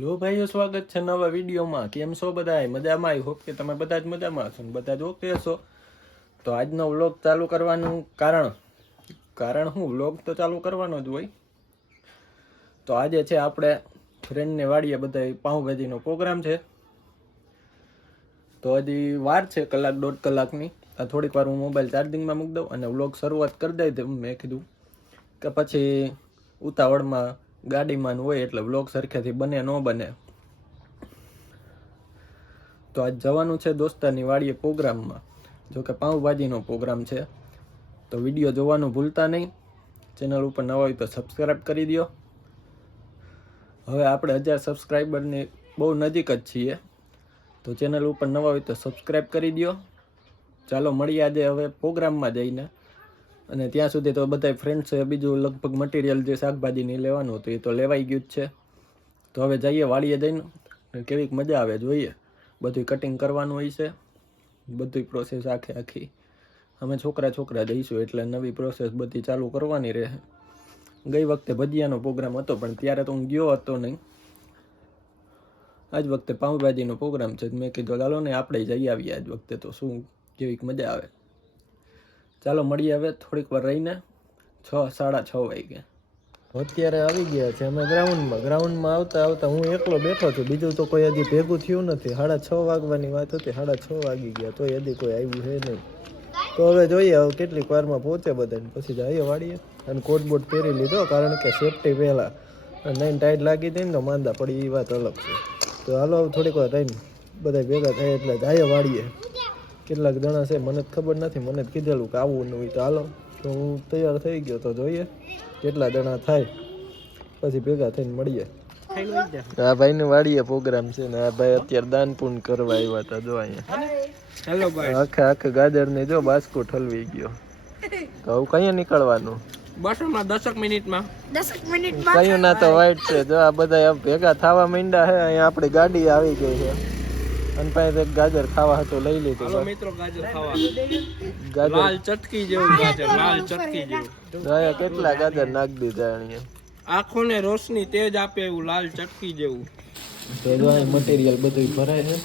લો ભાઈઓ, સ્વાગત છે નવા વિડીયોમાં. કેમ છો બધા મજામાં? આઈ હોપ કે તમે બધા જ મજામાં ને બધા જ ઓકે હશો તો આજનો વ્લોગ ચાલુ કરવાનું કારણ? કારણ હું વ્લોગ તો ચાલુ કરવાનો જ હોય. તો આજે છે આપણે ફ્રેન્ડને વાડીએ બધા પાઉંભાજીનો પ્રોગ્રામ છે. તો હજી વાર છે કલાક દોઢ કલાકની. આ થોડીક વાર હું મોબાઈલ ચાર્જિંગમાં મૂકી દઉં અને વ્લોગ શરૂઆત કરી દઈ મેં કીધું કે પછી ઉતાવળમાં ગાડીમાં હોય એટલે વ્લોગ સરખેથી બને, ન બને. તો આજ જવાનું છે દોસ્તારની વાડીએ પ્રોગ્રામમાં. જો કે પાઉંભાજીનો પ્રોગ્રામ છે. તો વીડિયો જોવાનું ભૂલતા નહીં. ચેનલ ઉપર નવા હોય તો સબસ્ક્રાઈબ કરી દો હવે આપણે હજાર સબસ્ક્રાઈબરની બહુ નજીક જ છીએ. તો ચેનલ ઉપર નવા હોય તો સબસ્ક્રાઈબ કરી દો ચાલો મળીએ આજે હવે પ્રોગ્રામમાં જઈને. અને ત્યાં સુધી તો બધા ફ્રેન્ડ્સે બીજું લગભગ મટીરિયલ જે શાકભાજીની લેવાનું હતું એ તો લેવાઈ ગયું જ છે. તો હવે જઈએ વાળીએ જઈને કેવીક મજા આવે જોઈએ. બધું કટિંગ કરવાનું હોય છે. બધી પ્રોસેસ આખે આખી. અમે છોકરા છોકરા જઈશું એટલે નવી પ્રોસેસ બધી ચાલુ કરવાની રહે. ગઈ વખતે ભજીયાનો પ્રોગ્રામ હતો, પણ ત્યારે તો હું ગયો હતો નહીં. આજ વખતે પાઉંભાજીનો પ્રોગ્રામ છે મેં કીધું, ચાલો ને આપણે જઈ આવીએ આજ વખતે તો શું કેવીક મજા આવે. ચાલો મળીએ હવે થોડીક વાર રહીને. છ, સાડા છ વાગે અત્યારે આવી ગયા છે. અમે ગ્રાઉન્ડમાં. ગ્રાઉન્ડમાં આવતા આવતા હું એકલો બેઠો છું. બીજું તો કોઈ હજી ભેગું થયું નથી. સાડા છ વાગવાની વાત હતી. સાડા છ વાગી ગયા. તો હજી કોઈ આવ્યું છે નહીં. તો હવે જોઈએ હવે કેટલીક વારમાં પહોંચે બધાને. પછી જઈએ વાળીએ. અને કોટ બોટ પહેરી લીધો, કારણ કે સેફટી પહેલાં. નહીં ટાઈટ લાગી હતી ને તો માંદા પડી. એ વાત અલગ છે. તો હાલો થોડીક વાર રહીને બધા ભેગા થાય એટલે જઈએ વાળીએ. કેટલાક જણા છે મને જ ખબર નથી મને જ કીધેલું કે આવું નહીં તો હાલો. તો હું તૈયાર થઈ ગયો તો જોઈએ કેટલા જણા થાય. પછી ભેગા થઈને મળીએ. આ ભાઈને વાડીએ પ્રોગ્રામ છે ને આ ભાઈ અત્યારે દાન પૂન કરવા આવ્યા હતા જો અહીંયા. ભાઈ આખે આખે ગાજર ને જો બાસ્કુ ઠલવી ગયો. હવે કઅહીંયા નીકળવાનું? દસક મિનિટમાં. કયું ના તો વાઈટ છે જો આ બધા ભેગા થવા માંડ્યા છે અહીંયા આપણી ગાડી આવી ગઈ છે. અને પાસે એક ગાજર ખાવા હતો લઈ લીધું હાલો મિત્રો ગાજર ખાવા. ગાજર. લાલ ચટકી જેવું ગાજર લાલ ચટકી જેવું. જો કેટલા ગાજર નાખ દીધા અહીંયા? આંખોને રોશની તેજ આપે એવું લાલ ચટકી જેવું. તો જો અહીં મટીરિયલ બધું ભરાય છે.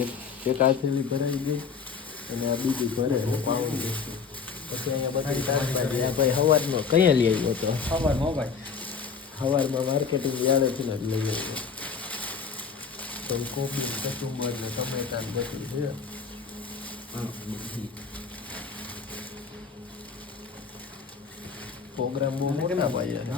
એક એક આથેલી ભરાઈ ગઈ અને આ બીજું ભરે હું પાઉં પછી અહીંયા બધી શાકભાજી. આ ભાઈ સવારનો કયા લઈ આવ્યો હતો? ખબર ભાઈ સવારમાં માર્કેટિંગ યાદ જ લઈ આવ્યો. તો કોબી કચુંબર ને ટમેટા ને બધું છે પ્રોગ્રામ બહુ મોટા પાયે છે.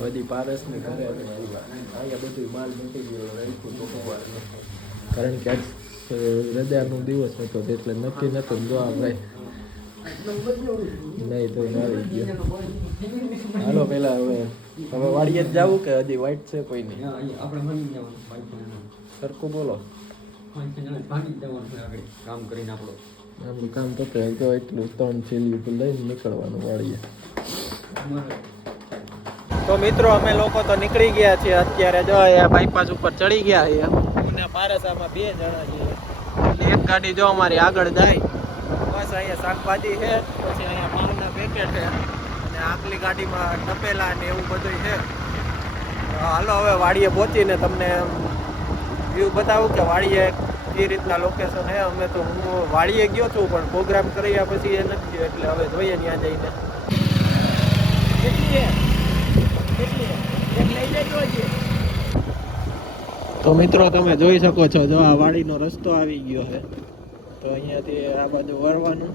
બધી પારસની ઘરે જ આવ્યા. અહીંયા બધું માલ મટીરિયલ રાખ્યું તો સવારનું. કારણ કે આજ રજાનો દિવસ હતો એટલે નક્કી નતું ને જો આપણે ભાઈ નહીં તો આવી ગયો. હાલો પેલા હવે હવે વાડીએ જ જાવું કે હજી વાઈટ છે કોઈ નહીં? સરખું બોલો. કામ કરીને આપણો. આપણું કામ તો કે તો એટલું ત્રણ થેલી ઉપર લઈને નીકળવાનું વાળીએ તો મિત્રો અમે લોકો તો નીકળી ગયા છીએ અત્યારે. જો બાયપાસ ઉપર ચડી ગયા છીએ. અને પારસામાં બે જણા છીએ. એક ગાડી જો અમારી આગળ જાય. બસ અહીંયા શાકભાજી છે પછી અહીંયા પાઉના પેકેટ છે અને આગલી ગાડીમાં ટપેલા ને એવું બધું છે. હાલો હવે વાડીએ પહોંચીને તમને વ્યૂ બતાવું કે વાડીએ એ રીતના લોકેશન છે. અમે તો હું વાડીએ ગયો છું પણ પ્રોગ્રામ કર્યા પછી એ નથી ગયો એટલે હવે જોઈએ ત્યાં જઈને. તો મિત્રો તમે જોઈ શકો છો જો આ વાડીનો રસ્તો આવી ગયો છે. તો અહીંયાથી આ બાજુ વળવાનું.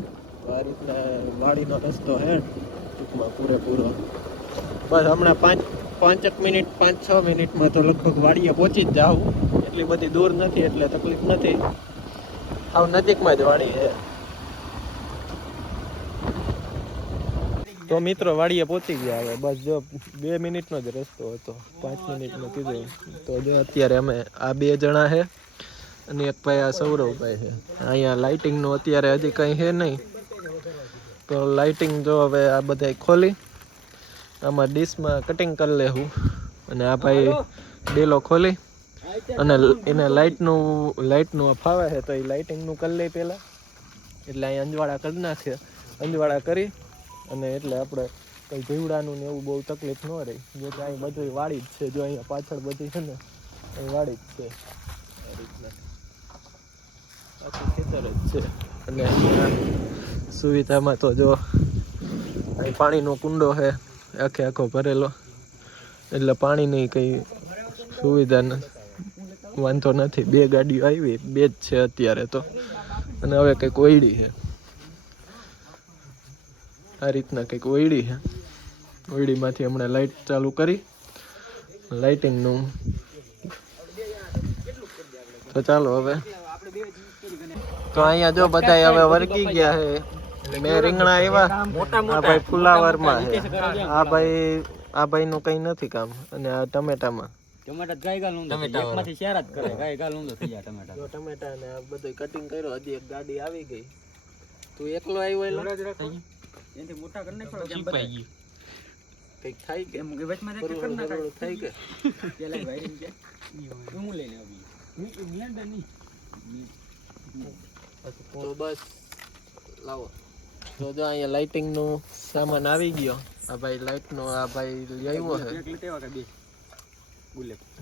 આ રીતના વાડીનો રસ્તો હે. ટૂંકમાં પૂરેપૂરો. બસ હમણાં પાંચ, પાંચેક મિનિટ, પાંચ, છ મિનિટમાં તો લગભગ વાડીએ પહોંચી જ જાઉં. એટલી બધી દૂર નથી, એટલે તકલીફ નથી. આવ નજીકમાં જ વાડી છે તો મિત્રો વાડીએ પહોંચી ગયા હવે. બસ જો બે મિનિટનો જ રસ્તો હતો. પાંચ મિનિટનો કીધું તો જો અત્યારે અમે આ બે જણા છે અને એક ભાઈ આ સૌરવભાઈ છે. અહીંયા લાઇટિંગનું અત્યારે હજી કંઈ છે નહીં. તો લાઇટિંગ જો હવે આ બધા ખોલી. આમાં ડીશમાં કટિંગ કરી લેવું. અને આ ભાઈ ડેલો ખોલી. અને એને લાઇટનું લાઇટનું ફાવે છે તો એ લાઇટિંગનું કરી લઈ પહેલાં. એટલે અહીં અંજવાળા કરી નાખે. અંજવાળા કરી. અને એટલે આપણે કંઈ જીવડાનું ને એવું બહુ તકલીફ ન રહી. જો કે અહીં બધું વાડી જ છે. જો અહીંયા પાછળ બધી છે ને, એ વાડી જ છે આ રીતના આખું ખેતર છે. અને સુવિધામાં તો જો અહીં પાણીનો કુંડો છે, આખે આખો ભરેલો. એટલે પાણીની કંઈ સુવિધા વાંધો નથી. બે ગાડીઓ આવી, બે જ છે અત્યારે તો. અને હવે કંઈક ઓયડી છે. આ રીતના કંઈક ઓયડી છે. ઓયડીમાંથી હમણાં લાઇટ ચાલુ કરી. લાઇટિંગનું તો ચાલો હવે. તો અહીંયા જો બધા હવે વર્ગી ગયા છે. મેં રીંગણા આવ્યા આ ભાઈ ફુલાવરમાં છે. આ ભાઈ આ ભાઈનું કંઈ નથી કામ. અને આ ટમેટામાં. ટમેટા ગાય ગાલ ઊંધો એકમાંથી શેર જ કરે. ગાય ગાલ ઊંધો થઈ જાય ટમેટા. ટમેટા ને આ બધું કટિંગ કર્યું. હજી એક ગાડી આવી ગઈ. તું એકલો આવ્યો એટલે એનાથી મોટા કરી નાખ્યો જેમ ગયું. કંઈક થાય કે? એમ વચમાં હરવળું કરી નાખાય થાય કે? પેલા વાયરિંગ કે હું લઈને આવી બ્લેન્ડર નહીં તો બસ લાવો. તો જો અહીંયા લાઇટિંગનું સામાન આવી ગયો. આ ભાઈ લાઇટ નો આ ભાઈ આવ્યો છે.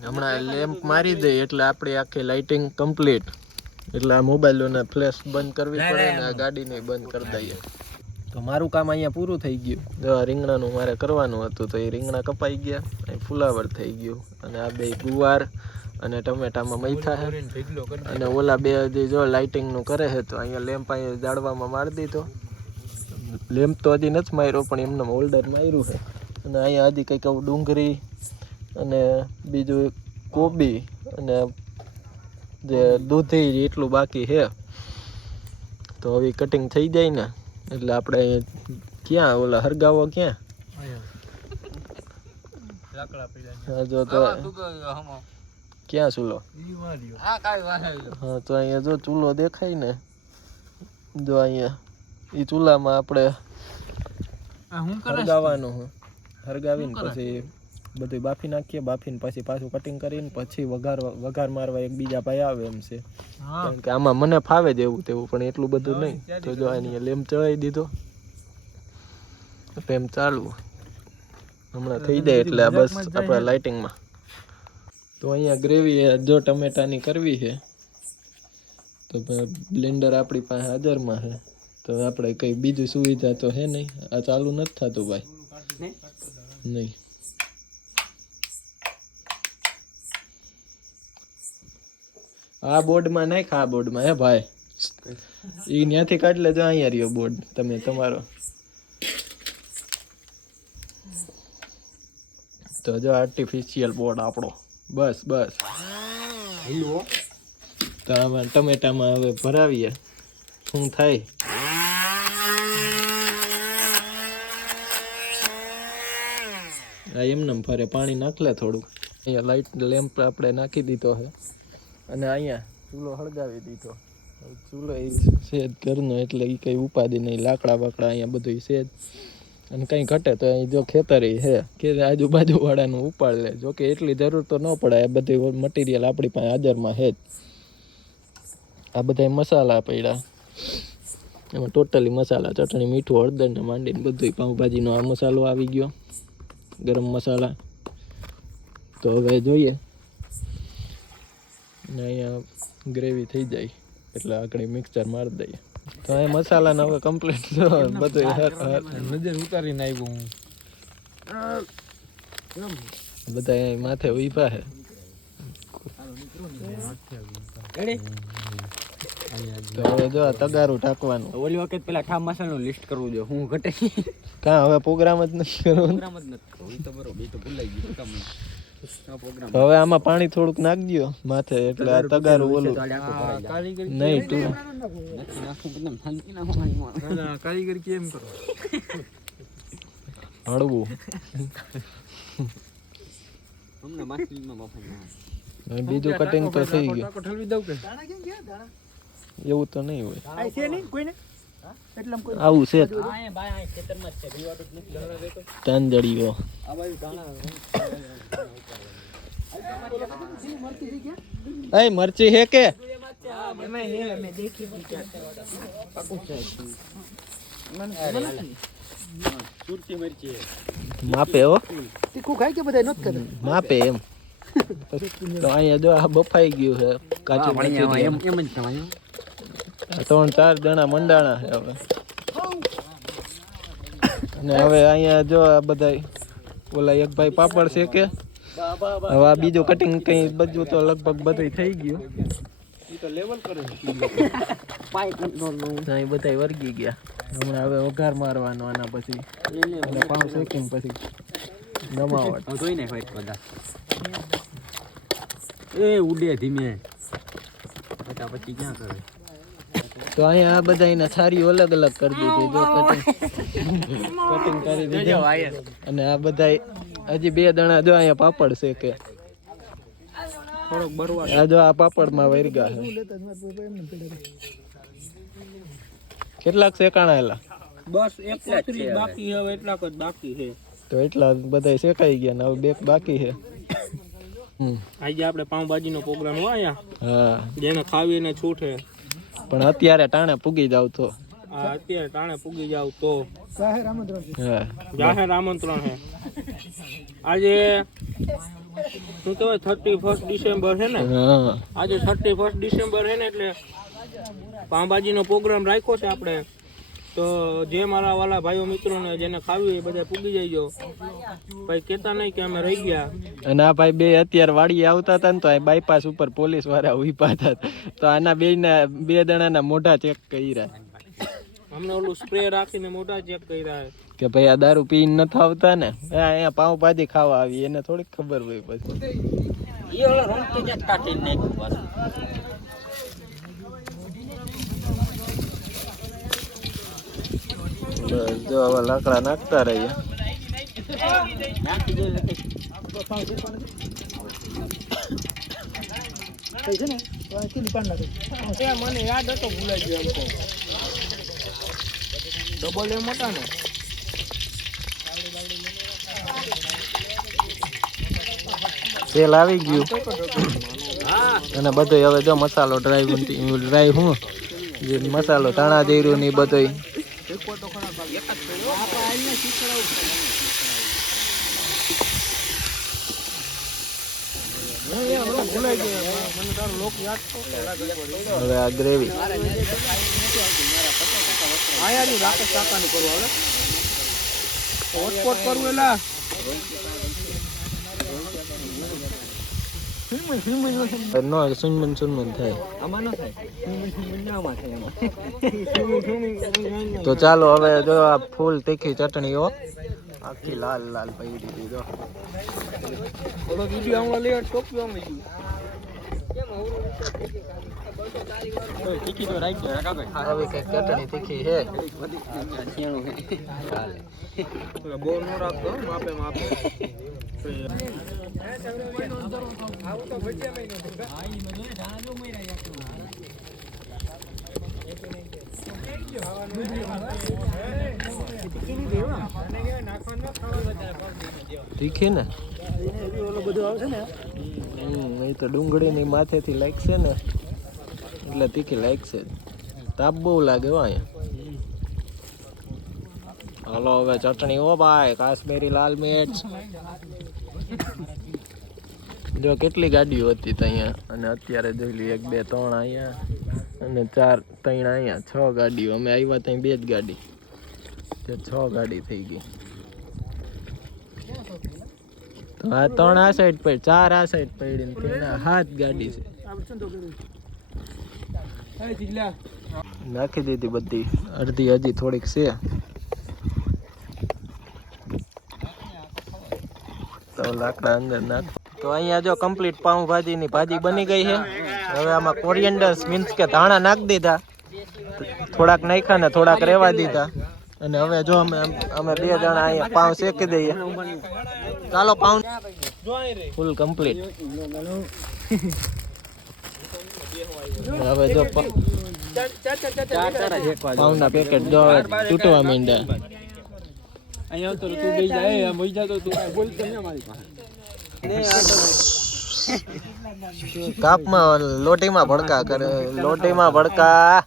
હમણાં લેમ્પ મારી દે એટલે આપણી આખી લાઇટિંગ કમ્પ્લીટ એટલે આ મોબાઈલોને ફ્લેશ બંધ કરવી પડે ને આ ગાડીને બંધ કરી દઈએ. તો મારું કામ અહીંયા પૂરું થઈ ગયું. જો આ રીંગણાનું મારે કરવાનું હતું તો એ રીંગણા કપાઈ ગયા. અહીં ફુલાવર થઈ ગયું. અને આ બે ગુવાર અને ટમેટામાં મૈથા છે. અને ઓલા બે હજી જો લાઇટિંગનું કરે છે તો અહીંયા લેમ્પ અહીંયા જાળવામાં મારી દીધો. લેમ્પ તો હજી નથી માર્યો પણ એમને હોલ્ડર માર્યું છે. અને અહીંયા હજી કંઈક આવું ડુંગળી અને બીજું કોબી અને જે દૂધી એટલું બાકી છે. તો હવે કટિંગ થઈ જાય ને એટલે આપણે અહીંયા ક્યાં ઓલા હરગાવો ક્યાં? હા જો તો ક્યાં ચૂલો? હા તો અહીંયા જો ચૂલો દેખાય ને જો અહીંયા એ ચૂલામાં આપણે હું હરગાવાનું હરગાવીને પછી બધું બાફી નાખીએ બાફીને પછી પાછું કટિંગ કરીને પછી વઘાર વઘાર મારવા એક બીજા ભાઈ આવે એમ છે. કારણ કે આમાં મને ફાવે જ એવું તેવું પણ એટલું બધું નહીં. તો જો આની લેમ ચડાવી દીધો. એમ ચાલુ. હમણાં થઈ જાય એટલે આ બસ આપણા લાઇટિંગમાં તો અહીંયા ગ્રેવી જો ટમેટાની કરવી છે, તો બ્લેન્ડર આપણી પાસે હાજરમાં છે. તો આપણે કંઈ બીજું સુવિધા તો છે નહીં. આ ચાલુ નથી થતું ભાઈ. નહીં. આ બોર્ડમાં નાખ આ બોર્ડમાં, હે ભાઈ? એ ત્યાંથી કાઢ લેજો, અહીંયા રહ્યો બોર્ડ. તમે તમારો. તો જો આર્ટિફિશિયલ બોર્ડ આપણો. બસ બસ. તો આમાં ટમેટામાં હવે ભરાવીએ. શું થાય? આ એમને ફરે પાણી નાખલે થોડું અહીંયા લાઇટ લેમ્પ આપણે નાખી દીધો છે. અને અહીંયા ચૂલો હળગાવી દીધો. ચૂલો એ છે ઘરનો એટલે એ કંઈ ઉપાધિ નહીં. લાકડા બાકડા અહીંયા બધું સેજ અને કંઈ ઘટે તો અહીં જો ખેતરી છે, કે આજુબાજુ વાળાનું ઉપાડ લે. જો કે એટલી જરૂર તો ન પડે આ બધી મટીરિયલ આપણી પાસે હાજરમાં છે જ. આ બધા મસાલા પડ્યા. એમાં ટોટલી મસાલા, ચટણી, મીઠું હળદર ને માંડીને બધું પાઉંભાજીનો આ મસાલો આવી ગયો, ગરમ મસાલા. તો હવે જોઈએ. ને અહીંયા ગ્રેવી થઈ જાય, એટલે આગળ મિક્સચર મારી દઈએ. તો એ મસાલાને હવે કમ્પ્લીટ બધું નજર ઉતારીને આવ્યો હું. બધા માથે ઊભા હે. તો જો તગારું ટાંકવાનું ઓલી વખત પેલા મસાલાનું લિસ્ટ કરવું જોઈએ. હું ઘટે. કાં હવે પ્રોગ્રામ જ નથી કરવાનો? પ્રોગ્રામ જ નથી કરવો. તો બરોબર તો ભૂલાઈ ગયું. કામ હવે આમાં પાણી થોડુંક નાખજો માથે એટલે આ તગારું ઓલું. નહીં તું. કારીગર કેમ કરો? હળવું. બીજું કટિંગ તો થઈ ગયું. ઠલવી દઉં કે? એવું તો નહીં હોય. આવું છે. એ મરચી હે કે એમાં હે મેં દેખી પણ પાકું છે. સુરતી મરચી માપે હો. તીખું ખાય કે બધા નથી ખાતા માપે એમ. તો અહીંયા જો આ બફાઈ ગયું છે કાચું એમ જ ત્રણ, ચાર જણા મંડાણા છે હવે. અને હવે અહીંયા જો આ બધા ઓલા એક ભાઈ પાપડ છે કે હવે આ બીજું કટિંગ કઈ બધું તો લગભગ બધું થઈ ગયું. બધા વર્ગી ગયા. હમણાં હવે વઘાર મારવાનો આના પછી. પછી નમાવટ. એ ઉડે ધીમે. પછી ક્યાં કરે? તો અહીંયા આ બધા એના સારી અલગ અલગ કરી દીધી જો કટિંગ કટિંગ કરી દીધી. અને આ બધા હજી બે દણા જો અહીંયા પાપડ છે કે. આ જો આ પાપડમાં વરગા છે. કેટલાક શેકાણા એલા? બસ એક બાકી હવે એટલાક જ બાકી છે. તો એટલા બધા શેકાઈ ગયા ને હવે બે બાકી છે. હમ. આજે આપણે પાઉંભાજીનો પ્રોગ્રામ હોય અહીંયા. હા. જેને ખાવીને છૂટે. પણ અત્યારે ટાણે પૂગી જાવ તો. આ અત્યારે ટાણે પૂગી જાવ તો. જાહેર આમંત્રણ છે. જાહેર આમંત્રણ હે આજે શું કહેવાય થર્ટી ફર્સ્ટ ડિસેમ્બર છે ને? આજે થર્ટી ફર્સ્ટ ડિસેમ્બર હે ને એટલે પાઉંભાજીનો પ્રોગ્રામ રાખ્યો છે આપણે. તો જે મારા વાલા ભાઈઓ મિત્રોને જેને ખાવી એ બધા પૂગી જઈજો ભાઈ કેતા નહીં કે અમે રહી ગયા. અને આ ભાઈ બે અત્યારે વાડી આવતા હતા ને તો આ બાયપાસ ઉપર પોલીસવાળા ઊભા હતા. તો આના બે ના બે દણાના મોઢા ચેક કર્યા. અમને ઓલું સ્પ્રે રાખીને મોઢા ચેક કર્યા. કે ભાઈ આ દારૂ પીને નથી થાવતા ને? અહીંયા પાઉં ભાજી ખાવા આવી એને થોડીક ખબર હોય પછી. એ ઓલો રોંગટી જ કાઢી નાખ્યું પાછું બસ જો હવે લાકડા નાખતા રહીએ. તેલ આવી ગયું. અને બધો હવે જો મસાલો ડ્રાય ડ્રાય હું? જે મસાલો ધાણા જીરું ને બધું ભૂલાઈ ગયો મને તારો લોક યાદ તો હવે આ ગ્રેવી. હા હું રાકેશ કાકાનું હવે. કરવું એલા. નો સુનમન સુનમન થાય. આમાં તો ચાલો હવે જો આ ફૂલ તીખી ચટણીઓ આખી લાલ લાલ પડી દીધી જો વીડિયો હમણાં લે ટોપી ટીકી તો રાખજો કાકા હવે કંઈક ચટણી તીખી છે ચાલે બહુ નો? રાખતો માપે માપે તીખી ને હમ એ તો ડુંગળીની માથેથી લાગશે ને. એટલે તીખી લાગશે. તાપ બહુ લાગે હો અહીંયા. હાલો, હવે ચટણી ઓ ભાઈ, કાશ્મીરી લાલ મિર્ચ. જો કેટલી ગાડીઓ હતી અહીંયા. અને અત્યારે જોઈ લઈએ એક, બે, ત્રણ અહીંયા અને ચાર, ત્રણ અહીંયા. છ ગાડીઓ. અમે આવ્યા ત્યાં બે જ ગાડી. છ ગાડી થઈ ગઈ. તો આ ત્રણ આ સાઈડ પડી, ચાર આ સાઈડ પડી ને ત્રણ હાથ ગાડી છે. નાખી દીધી બધી, અડધી હજી થોડીક છે. તો લાકડા અંદર નાખ. તો અહીંયા જો કમ્પ્લીટ પાઉંભાજી ની ભાજી બની ગઈ છે. હવે આમાં કોરિયન્ડર્સ મીન્સ કે ધાણા નાખી દીધા. થોડાક નાખ્યા ને થોડાક રહેવા દીધા. અને હવે જો અમે અમે બે જણા અહીંયા પાઉં શેકી દઈએ. ચાલો પાઉન્ડ ફૂલ કમ્પ્લીટ હવે જો પા- ચાર ચાર જ એક બાજુ પાઉંના પેકેટ જો હવે તૂટવા માંડ્યા. અહીંયા તો તું બેસી જાય એમ હોય જા તો તું બોલ તમે મારી પાસે. કાપમાં લોટીમાં ભડકા કરે લોટીમાં ભડકા.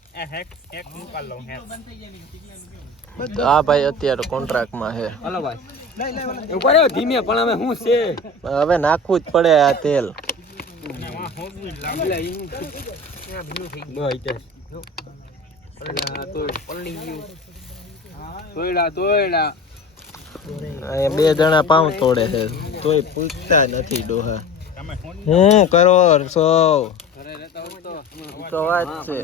હા ભાઈ અત્યારે કોન્ટ્રાક્ટમાં છે. હાલો ભાઈ. ધીમે પણ હવે હું છે? હવે નાખવું જ પડે આ તેલ. તોયડા તોયડા અહીંયા બે જણા પાઉં તોડે છે. તોય પૂછતા નથી ડોહા. હું કરો સૌ તો વાત છે.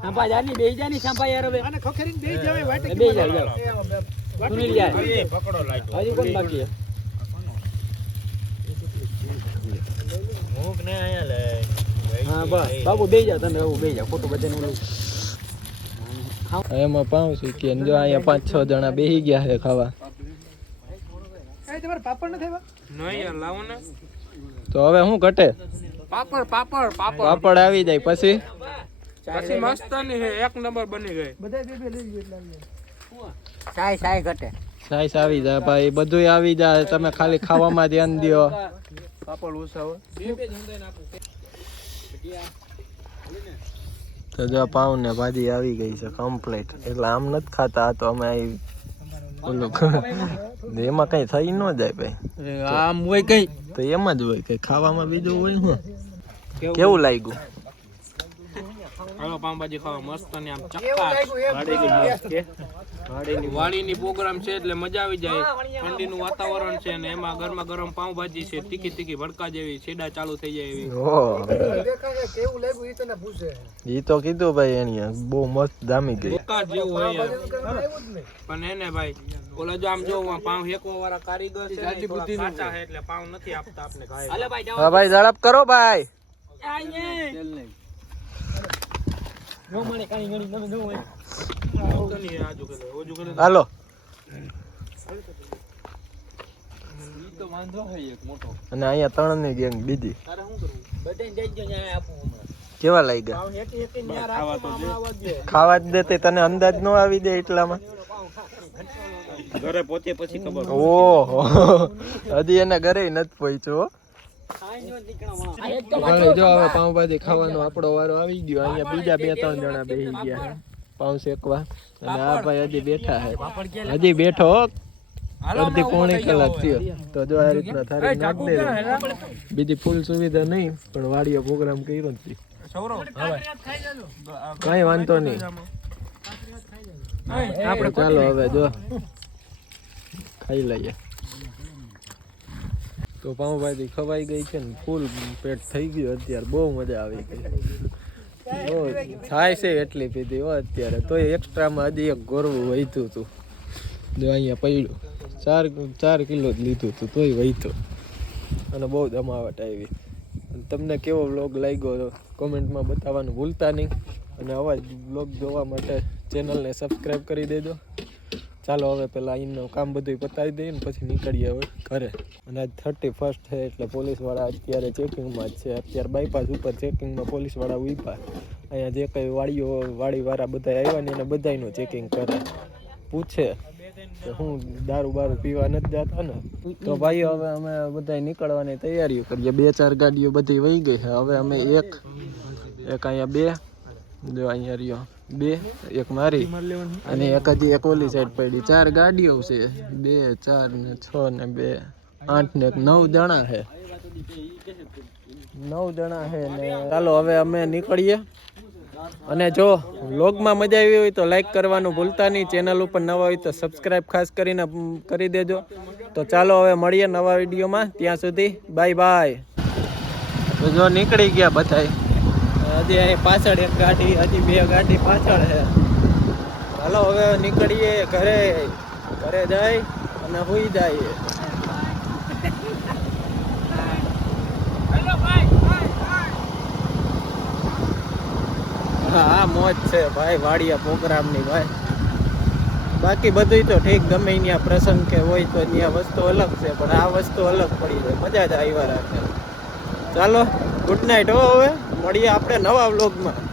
સંપા જાની બેહી જાની સંપા યાર હવે. આને ખખેરીને બેસી જાવે વાટે બે જાવ. જાવ પકડો લાઈટ. હજી કોણ બાકી છે? હા બસ. બાબુ બે જા તમે એવું બે જા. ખોટું બધાને ઓલું એમાં જો અહીંયા પાંચ છ જણા બેસી ગયા છે ખાવા. પાપડ નથી યાર લાવો ને. તો હવે શું ઘટે? પાપડ પાપડ પાપડ. પાપડ આવી જાય પછી? પછી મસ્તની છે એક નંબર બની ગઈ. બધા બે બે લઈ ગયો એટલે આવી જાય. સાય સાય ઘટે. સાઈસ આવી જાય ભાઈ. બધું આવી જાય તમે ખાલી ખાવામાં ધ્યાન દો પાપડ ઉસાવો તો જો પાઉં ને ભાજી આવી ગઈ છે કમ્પ્લીટ એટલે આમ નથી ખાતા તો અમે ઓલું એમાં કઈ થઈ ન જાય ભાઈ. આમ હોય કઈ. તો એમ જ હોય ખાવામાં બીજું હોય શું? કેવું લાગ્યું? હાલો પાઉંભાજી ખાવા મસ્ત ને આમ ચક્કા વાડીની પ્રોગ્રામ છે એટલે મજા આવી જાય. ઠંડીનું વાતાવરણ છે ને એમાં ગરમા ગરમ પાઉંભાજી છે તીખી તીખી ભડકા જેવી છેડા ચાલુ થઈ જાય એવી. ઈ તો કીધું ભાઈ એની બહુ મસ્ત દામી ગઈ. જેવું હોય પણ એને ભાઈ ઓલા જો આમ જો આ પાઉં હેકવા વાળા કારીગર છે ને, એ થોડા કાચા છે. એટલે પાઉં નથી આપતા આપણે ખાય. હાલે ભાઈ હા ભાઈ ઝડપ કરો ભાઈ. હાલો. અને અહીંયા ત્રણની ગેંગ બીજી. કેવા લાગ્યા? ખાવા જ દેતે તને અંદાજ નો આવી દે એટલામાં. ઘરે પોતે પછી ખબર ઓહો. હજી એના ઘરે નથી પહોંચ્યો જો હવે પાઉંભાજી ખાવાનો આપણો વારો આવી ગયો. અહીંયા બીજા બે ત્રણ જણા બેસી ગયા. પાઉં શેકવા અને આ ભાઈ હજી બેઠા છે. હજી બેઠો અડધી પોણી કલાક થયો. તો જો આ રીતના થાળી નાખ દે. બીજી ફૂલ સુવિધા નહીં પણ વાડીયો પ્રોગ્રામ કર્યો નથી. કઈ વાંધો નહીં. આપણે ચાલો હવે જો. ખાઈ લઈએ. તો પાઉંભાજી ખવાઈ ગઈ છે ને ફૂલ પેટ થઈ ગયું અત્યારે, બહુ મજા આવી ગઈ. થાય છે એટલી પીધી હો અત્યારે, તોય એક્સ્ટ્રામાં હજી એક ગોરવું વહીતું હતું જો અહીંયા પડ્યું, ચાર ચાર કિલો જ લીધું હતું તોય વહીતું અને બહુ જમાવટ આવી. તમને કેવો વ્લોગ લાગ્યો કોમેન્ટમાં બતાવવાનું ભૂલતા નહીં. અને આવા બ્લોગ જોવા માટે ચેનલને સબસ્ક્રાઈબ કરી દેજો. ચાલો હવે પેલા એમનું કામ બધું પતાવી દઈએ ને પછી નીકળીએ હવે ઘરે. અને આજ થર્ટી ફર્સ્ટ છે એટલે પોલીસવાળા અત્યારે ચેકિંગમાં જ છે. અત્યારે બાયપાસ ઉપર ચેકિંગમાં પોલીસવાળા ઊભા. અહીંયા જે કંઈ વાડીઓ, વાડીવાળા બધા આવ્યા ને એને બધાયનું ચેકિંગ કરે. પૂછે કે હું દારૂ બારૂ પીવા નથી જતા ને? તો ભાઈ હવે અમે બધા નીકળવાની તૈયારીઓ કરીએ. બે ચાર ગાડીઓ બધી વહી ગઈ છે. હવે અમે એક એક અહીંયા બે, જો અહીંયા રહ્યો. બે, એક મારી અને એક હજી એક ઓલી સાઈડ પડી. ચાર ગાડીઓ છે. બે, ચાર ને છ ને બે, આઠ ને નવ જણા છે. નવ જણા છે ને ચાલો હવે અમે નીકળીએ. અને જો વ્લોગમાં મજા આવી હોય તો લાઈક કરવાનું ભૂલતા નહીં. ચેનલ ઉપર નવા હોય તો સબસ્ક્રાઈબ ખાસ કરીને કરી દેજો. તો ચાલો હવે મળીએ નવા વિડીયોમાં. ત્યાં સુધી બાય બાય તો જો નીકળી ગયા બધાય. હજી અહીં પાછળ એક ગાડી હજી બે ગાડી પાછળ છે. ચાલો હવે નીકળીએ ઘરે. ઘરે જાય અને હુઈ જઈએ. હા હા મોજ છે ભાઈ વાડિયા પ્રોગ્રામની ભાઈ. બાકી બધું તો ઠીક ગમે ત્યાં પ્રસંગ કે હોય તો ત્યાં વસ્તુ અલગ છે પણ આ વસ્તુ અલગ પડી જાય મજા જ આવ્યા રાખે. ચાલો ગુડ નાઇટ હો હવે. મળીએ આપણે નવા વ્લોગમાં.